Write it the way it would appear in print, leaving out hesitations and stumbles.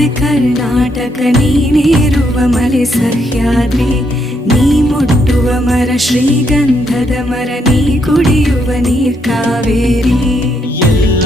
ಮತ್ತೆ ಕರ್ನಾಟಕ ನೀನೇರುವ ಮಲೆ ಸಹ್ಯಾದ್ರಿ, ನೀ ಮುಟ್ಟುವ ಮರ ಶ್ರೀಗಂಧದ ಮರ, ನೀ ಕುಡಿಯುವ ನೀರ್ ಕಾವೇರಿ. ಎಲ್ಲ